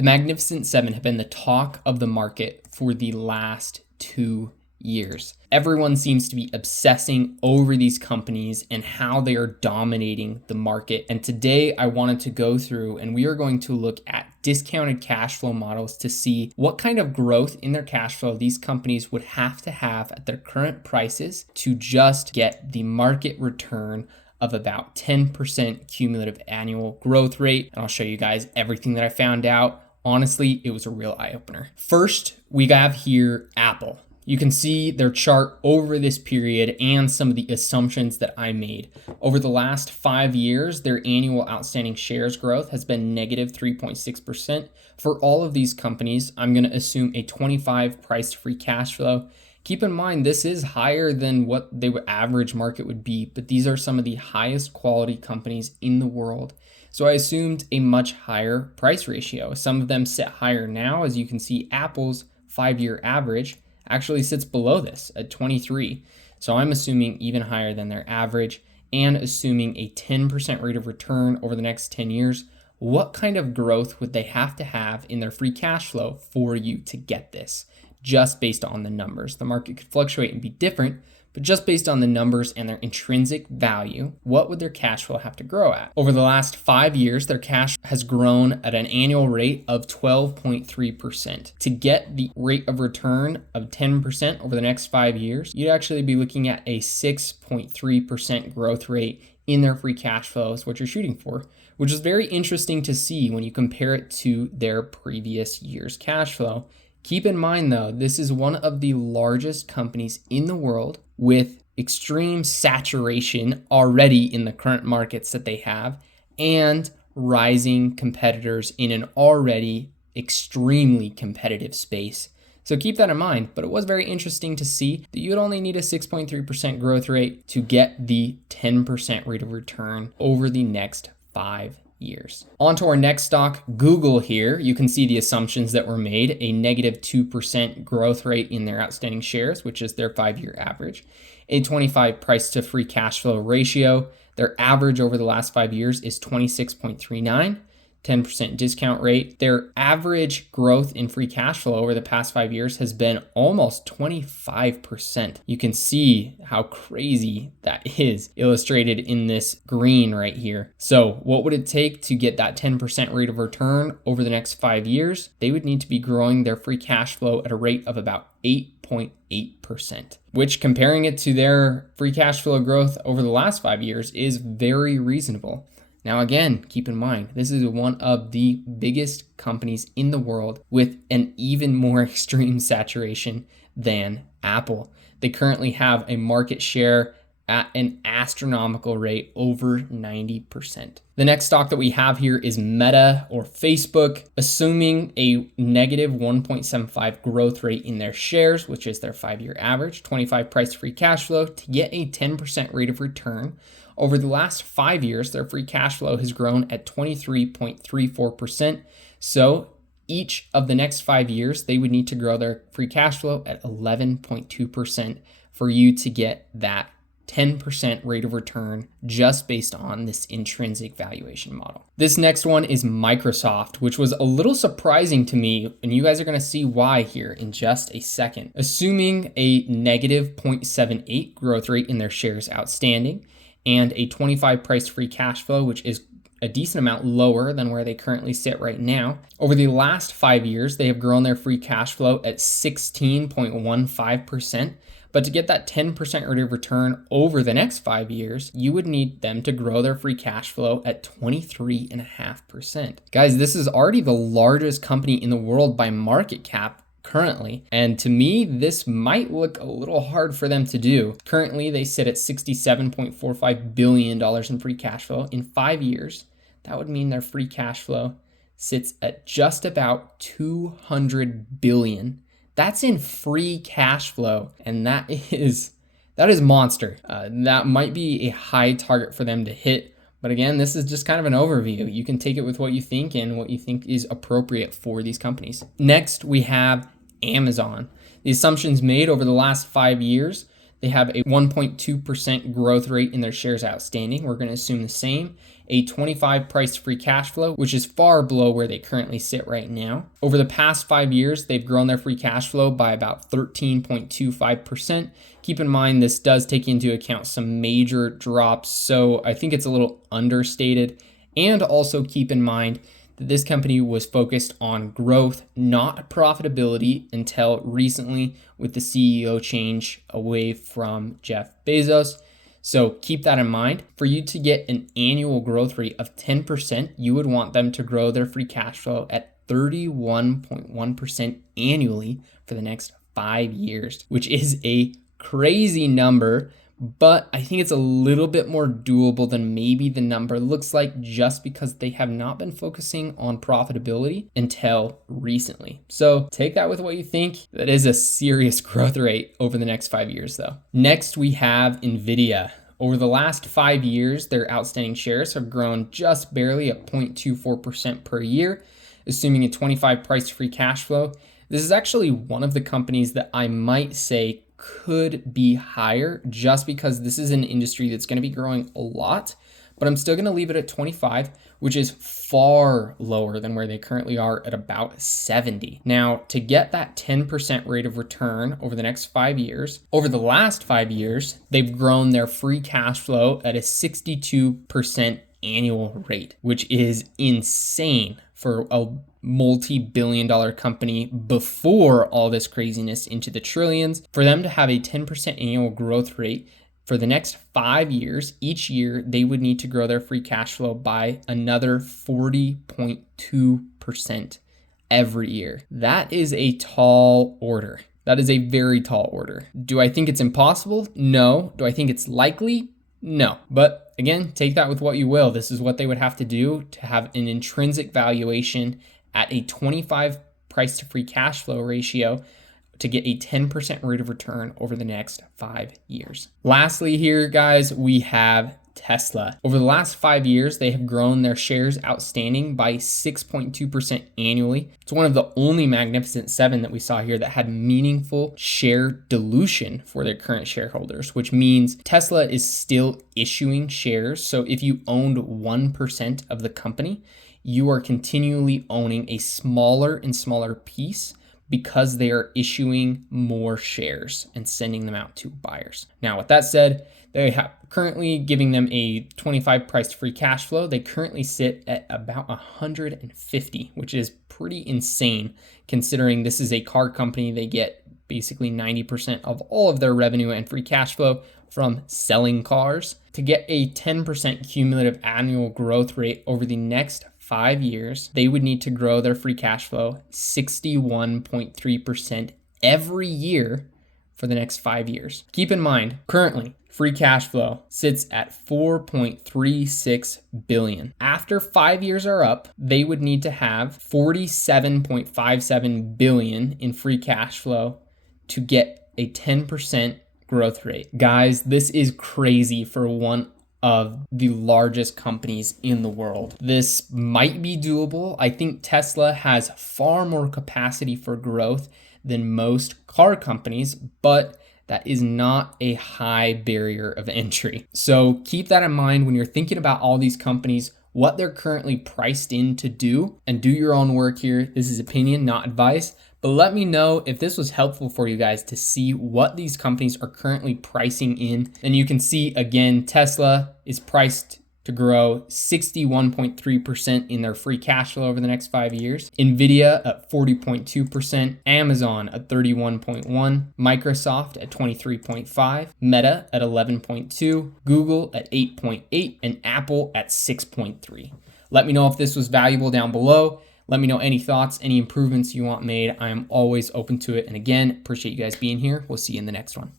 The Magnificent Seven have been the talk of the market for the last 2 years. Everyone seems to be obsessing over these companies and how they are dominating the market. And today I wanted to go through and we are going to look at discounted cash flow models to see what kind of growth in their cash flow these companies would have to have at their current prices to just get the market return of about 10% cumulative annual growth rate. And I'll show you guys everything that I found out. Honestly, it was a real eye-opener. First, we have here Apple. You can see their chart over this period and some of the assumptions that I made. Over the last 5 years, their annual outstanding shares growth has been negative 3.6%. For all of these companies, I'm going to assume a 25 price to free cash flow. Keep in mind, this is higher than what the average market would be, but these are some of the highest quality companies in the world. So I assumed a much higher price ratio. Some of them sit higher now. As you can see, Apple's 5-year average actually sits below this at 23. So I'm assuming even higher than their average and assuming a 10% rate of return over the next 10 years. What kind of growth would they have to have in their free cash flow for you to get this? Just based on the numbers. The market could fluctuate and be different, but just based on the numbers and their intrinsic value, what would their cash flow have to grow at? Over the last 5 years, their cash has grown at an annual rate of 12.3%. To get the rate of return of 10% over the next 5 years, you'd actually be looking at a 6.3% growth rate in their free cash flow is what you're shooting for, which is very interesting to see when you compare it to their previous year's cash flow. Keep in mind though, this is one of the largest companies in the world with extreme saturation already in the current markets that they have and rising competitors in an already extremely competitive space. So keep that in mind, but it was very interesting to see that you would only need a 6.3% growth rate to get the 10% rate of return over the next 5 years. On to our next stock, Google here. You can see the assumptions that were made, a negative 2% growth rate in their outstanding shares, which is their 5-year average, a 25 price to free cash flow ratio. Their average over the last 5 years is 26.39. 10% discount rate. Their average growth in free cash flow over the past 5 years has been almost 25%. You can see how crazy that is illustrated in this green right here. So what would it take to get that 10% rate of return over the next 5 years? They would need to be growing their free cash flow at a rate of about 8.8%, which comparing it to their free cash flow growth over the last 5 years is very reasonable. Now, again, keep in mind, this is one of the biggest companies in the world with an even more extreme saturation than Apple. They currently have a market share at an astronomical rate over 90%. The next stock that we have here is Meta or Facebook, assuming a negative 1.75 growth rate in their shares, which is their 5-year average, 25 price free cash flow to get a 10% rate of return. Over the last 5 years, their free cash flow has grown at 23.34%. So each of the next 5 years, they would need to grow their free cash flow at 11.2% for you to get that 10% rate of return just based on this intrinsic valuation model. This next one is Microsoft, which was a little surprising to me, and you guys are going to see why here in just a second. Assuming a negative 0.78 growth rate in their shares outstanding and a 25 price free cash flow, which is a decent amount lower than where they currently sit right now. Over the last 5 years, they have grown their free cash flow at 16.15%. But to get that 10% rate of return over the next 5 years, you would need them to grow their free cash flow at 23.5%. Guys, this is already the largest company in the world by market cap currently. And to me, this might look a little hard for them to do. Currently, they sit at $67.45 billion in free cash flow. In 5 years, that would mean their free cash flow sits at just about $200 billion. That's in free cash flow, and that is monster. That might be a high target for them to hit, but again, this is just kind of an overview. You can take it with what you think and what you think is appropriate for these companies. Next, we have Amazon. The assumptions made over the last 5 years, they have a 1.2% growth rate in their shares outstanding. We're going to assume the same. a 25 price to free cash flow, which is far below where they currently sit right now. Over the past 5 years, they've grown their free cash flow by about 13.25%. Keep in mind, this does take into account some major drops, so I think it's a little understated. And also keep in mind that this company was focused on growth, not profitability, until recently with the CEO change away from Jeff Bezos. So keep that in mind. For you to get an annual growth rate of 10%, you would want them to grow their free cash flow at 31.1% annually for the next 5 years, which is a crazy number. But I think it's a little bit more doable than maybe the number looks like, just because they have not been focusing on profitability until recently. So take that with what you think. That is a serious growth rate over the next 5 years though. Next, we have NVIDIA. Over the last 5 years, their outstanding shares have grown just barely at 0.24% per year, assuming a 25 price to free cash flow. This is actually one of the companies that I might say could be higher, just because this is an industry that's going to be growing a lot, but I'm still going to leave it at 25, which is far lower than where they currently are at about 70. Now, to get that 10% rate of return over the next 5 years, over the last 5 years, they've grown their free cash flow at a 62% annual rate, which is insane for a multi-billion-dollar company before all this craziness into the trillions. For them to have a 10% annual growth rate for the next 5 years, each year they would need to grow their free cash flow by another 40.2% every year. That is a tall order. That is a very tall order. Do I think it's impossible? No. Do I think it's likely? No. But again, take that with what you will. This is what they would have to do to have an intrinsic valuation at a 25 price to free cash flow ratio to get a 10% rate of return over the next 5 years. Lastly here, guys, we have Tesla. Over the last 5 years, they have grown their shares outstanding by 6.2% annually. It's one of the only Magnificent Seven that we saw here that had meaningful share dilution for their current shareholders, which means Tesla is still issuing shares. So if you owned 1% of the company, you are continually owning a smaller and smaller piece because they are issuing more shares and sending them out to buyers. Now, with that said, they have currently giving them a 25 price to free cash flow. They currently sit at about 150, which is pretty insane considering this is a car company. They get basically 90% of all of their revenue and free cash flow from selling cars. To get a 10% cumulative annual growth rate over the next 5 years, they would need to grow their free cash flow 61.3% every year for the next 5 years. Keep in mind, currently, free cash flow sits at $4.36 billion. After 5 years are up, they would need to have $47.57 billion in free cash flow to get a 10% growth rate. Guys, this is crazy for one of the largest companies in the world. This might be doable. I think Tesla has far more capacity for growth than most car companies, but that is not a high barrier of entry. So keep that in mind when you're thinking about all these companies, what they're currently priced in to do, and do your own work here. This is opinion, not advice. But let me know if this was helpful for you guys to see what these companies are currently pricing in. And you can see, again, Tesla is priced to grow 61.3% in their free cash flow over the next 5 years. NVIDIA at 40.2%, Amazon at 31.1%, Microsoft at 23.5%, Meta at 11.2%, Google at 8.8%, and Apple at 6.3%. Let me know if this was valuable down below. Let me know any thoughts, any improvements you want made. I am always open to it. And again, appreciate you guys being here. We'll see you in the next one.